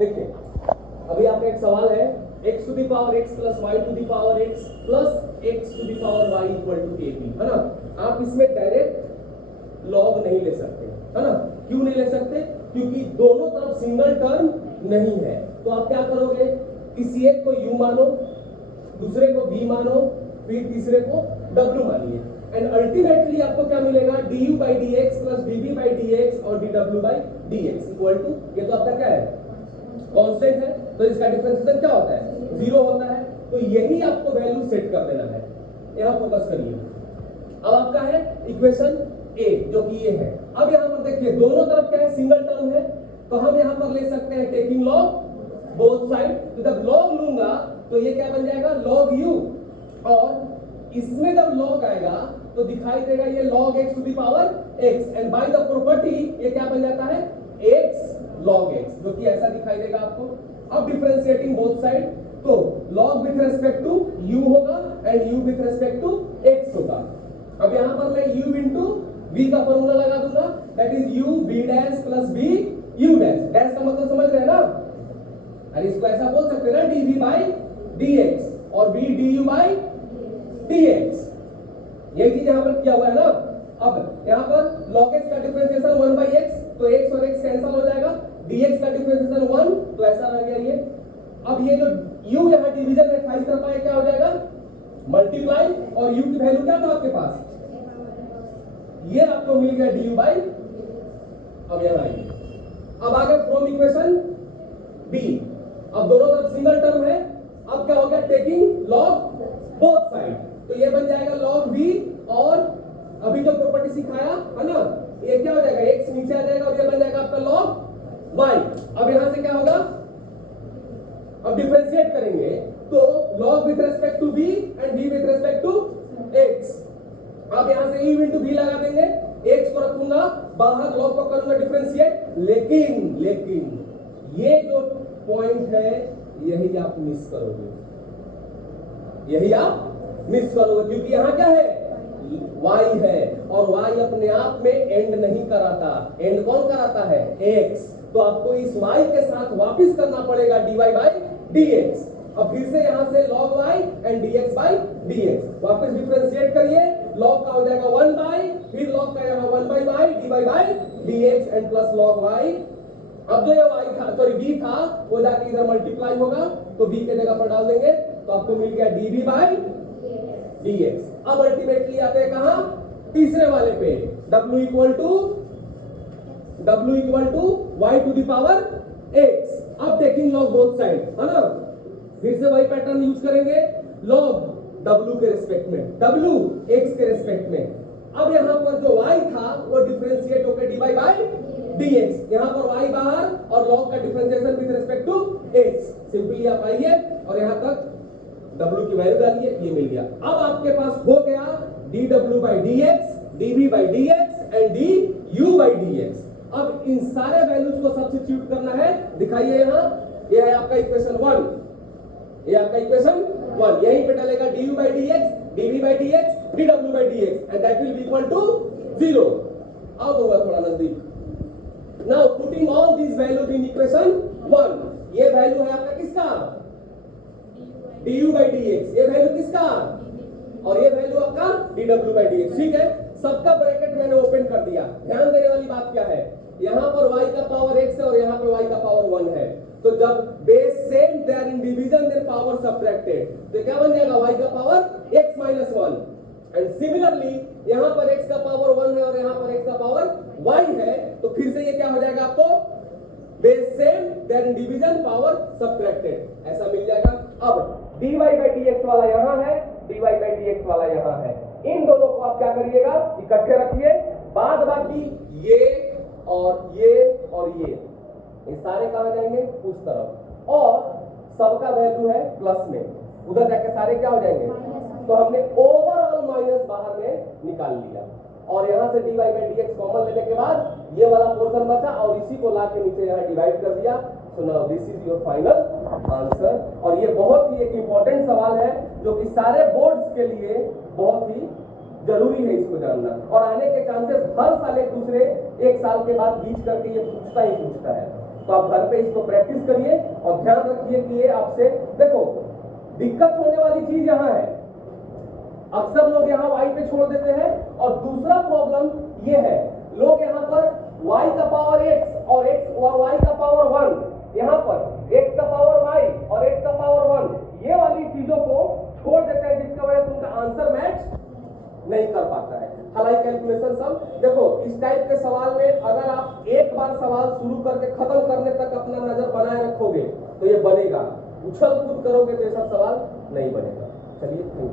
देखिए अभी आपका एक सवाल है x to the power x plus y to the power x plus x to the power y equal to kb, है ना। आप इसमें डायरेक्ट लॉग नहीं ले सकते, है ना। क्यों नहीं ले सकते? क्योंकि दोनों तरफ सिंगल टर्म नहीं है। तो आप क्या करोगे, किसी एक को u मानो, दूसरे को v मानो, फिर तीसरे को w मानिए, एंड अल्टीमेटली आपको क्या मिलेगा, du by dx plus dv by dx और dw by dx equal to, ये तो आपका क्या है, कांस्टेंट है, तो इसका डिफरेंशिएशन क्या होता है, जीरो होता है। तो यही आपको वैल्यू सेट कर देना है, यहां फोकस करिए। अब आपका है इक्वेशन ए जो कि ये है। अब यहां पर देखिए दोनों तरफ क्या है, सिंगल टर्म है, तो हम यहां पर ले सकते हैं टेकिंग लॉग बोथ साइड। तो जब लॉग लूंगा तो ये क्या बन जाएगा, लॉग यू, और इसमें जब लॉग आएगा तो दिखाई देगा ये log x to the power x, and by the property ये क्या बन जाता है, x log x, जो कि ऐसा दिखाई देगा आपको। अब डिफरेंशिएटिंग बोथ साइड, तो log with respect to u होगा and u with respect to x होगा। अब यहां पर मैं u इंटू v का फॉर्मूला लगा दूंगा, that is u v dash plus v u dash. Dash का मतलब समझ रहे हैं ना, अरे इसको ऐसा बोल सकते हैं ना, dv बाय dx और v du बाय dx। ये चीज यहां पर किया हुआ है ना। अब यहां पर log x का डिफरेंशिएशन 1 by x, तो x और x कैंसिल हो जाएगा, dx का डिफरेंशिएशन 1, तो ऐसा रह गया ये। अब ये जो u यहां डिवीजन में था, इस तरफ आए क्या हो जाएगा, मल्टीप्लाई, और u की वैल्यू क्या था आपके पास, ये आपको मिल गया du by, अब यहां आइए, अब आगे फ्रॉम इक्वेशन b, अब दोनों तरफ सिंगल टर्म है, अब क्या हो गया, टेकिंग लॉग बोथ साइड, तो ये बन जाएगा log v, और अभी जो प्रॉपर्टी सिखाया है ना, ये क्या हो जाएगा, x नीचे आ जाएगा और ये बन जाएगा आपका log y। अब यहां से क्या होगा, अब डिफरेंशिएट करेंगे तो log with respect to v and v with respect to x। अब यहां से u इंटू v लगा देंगे, x को रखूंगा बाहर, log को करूंगा डिफरेंशिएट, लेकिन ये जो पॉइंट है यही आप मिस करोगे, यही आप मिस करोगे, क्योंकि यहां क्या है, y है, और y अपने आप में एंड नहीं कराता, एंड कौन कराता है, x। तो आपको इस y के साथ वापस करना पड़ेगा dy by dx। अब फिर से यहां से log y and dx by dx, वापस डिफरेंशिएट करिए, log का हो जाएगा 1 by, फिर log का यहां 1 by y, dy by dx and plus log y। अब जो ये y था, सॉरी v था, वो जाके इधर मल्टीप्लाई होगा, तो v के जगह पर डाल देंगे, तो आपको मिल गया dv by dx। अब अल्टीमेटली आते हैं कहां, तीसरे वाले पे, w equal to y to the power x। अब टेकिंग लॉग बोथ साइड, है ना, फिर से वही पैटर्न यूज करेंगे, लॉग w के रिस्पेक्ट में, w x के रिस्पेक्ट में। अब यहां पर जो y था वो डिफरेंशिएट होकर dy बाय dx, यहां पर y बाहर और log का differentiation with respect to x। Simply आप आइए और यहां तक w की वैल्यू डालिए, ये मिल गया। अब आपके पास हो गया dw by dx, dv by dx and du by dx। अब इन सारे वैल्यूज को सब्स्टिट्यूट करना है, दिखाइए यहां, ये है आपका इक्वेशन 1, ये आपका इक्वेशन 1, यहीं पे डालेगा du by dx, dv by dx, dw by dx and that will be equal to 0। अब होगा थोड़ा नजदीक। Now putting all these values in equation 1, ये वैल्यू है आपका किसका, du by dx, ये वैल्यू किसका, और ये वैल्यू आपका dw by dx। ठीक है, सबका ब्रैकेट मैंने ओपन कर दिया। ध्यान देने वाली बात क्या है, यहां पर y का पावर x है और यहां पे y का पावर 1 है, तो जब base same they are in division then power subtracted, तो क्या बन जाएगा, y का power x minus 1, and similarly यहां पर x का पावर 1 है और यहां पर x का पावर y है, तो फिर से ये क्या हो जाएगा आपको, base same they are in division power subtracted, ऐसा मिल जाएगा। अब dy by dx वाला यहां है, dy by dx वाला यहां है, इन दोनों को आप क्या करिएगा, इकट्ठे रखिए, बाद बाकी ये और ये और ये सारे कहां जाएंगे, उस तरफ, और सबका वैल्यू है प्लस में, उधर जाके सारे क्या हो जाएंगे, तो हमने ओवरऑल माइनस बाहर में निकाल लिया, और यहां से dy by dx कॉमन लेने के बाद ये वाला पोर्शन बचा और इसी को ला के नीचे यहां डिवाइड कर दिया। So now this is your final answer. और ये बहुत ही एक इंपॉर्टेंट सवाल है जो कि सारे बोर्ड्स के लिए बहुत ही जरूरी है इसको जानना, और आने के चांसेस हर साल एक दूसरे, एक साल के बाद बीच करके ये पूछता ही पूछता है। तो आप घर पे इसको प्रैक्टिस करिए और ध्यान रखिए कि ये आपसे, देखो दिक्कत होने वाली चीज यहां है, अक्सर लोग यहाँ y पे छोड़ देते हैं, और दूसरा प्रॉब्लम ये है, लोग यहाँ पर y का पावर x और y का पावर 1, यहाँ पर x का पावर y और x का पावर 1, ये वाली चीजों को छोड़ देते हैं, जिसकी वजह से उनका आंसर मैच नहीं कर पाता है। हालांकि कैलकुलेशन सब, देखो इस टाइप के सवाल में अगर आप एक बार सवाल शुरू करके खत्म करने तक अपना नजर बनाए रखोगे तो ये बनेगा, उछल कूद करोगे तो ये सब सवाल नहीं बनेगा। चलिए, थैंक यू।